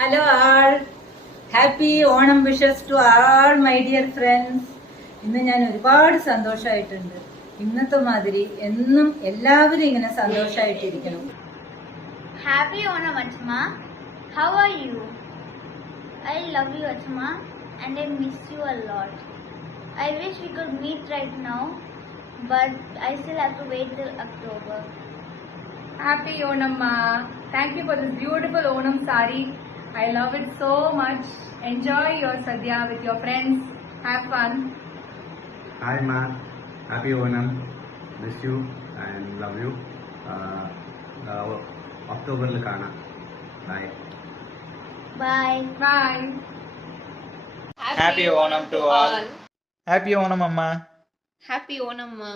Hello all, happy Onam wishes to all my dear friends. ഇന്ന് ഞാൻ ഒരുപാട് സന്തോഷമായിട്ടുണ്ട്. ഇന്നത്തെ മാതിരി എന്നും എല്ലാവരും ഇങ്ങനെ സന്തോഷമായിട്ടിരിക്കണം. Happy Onam Achma. How are you? I love you Achma and I miss you a lot. I wish we could meet right now, but I still have to wait till October. Happy Onam Ma. Thank you for this beautiful Onam sari. I love it so much. Enjoy your sadhya with your friends. Have fun. Hi Ma, happy Onam. Miss you and love you. October le kana. Bye. Bye. Bye. Happy Onam to all. Happy Onam Amma. Happy Onam Ma.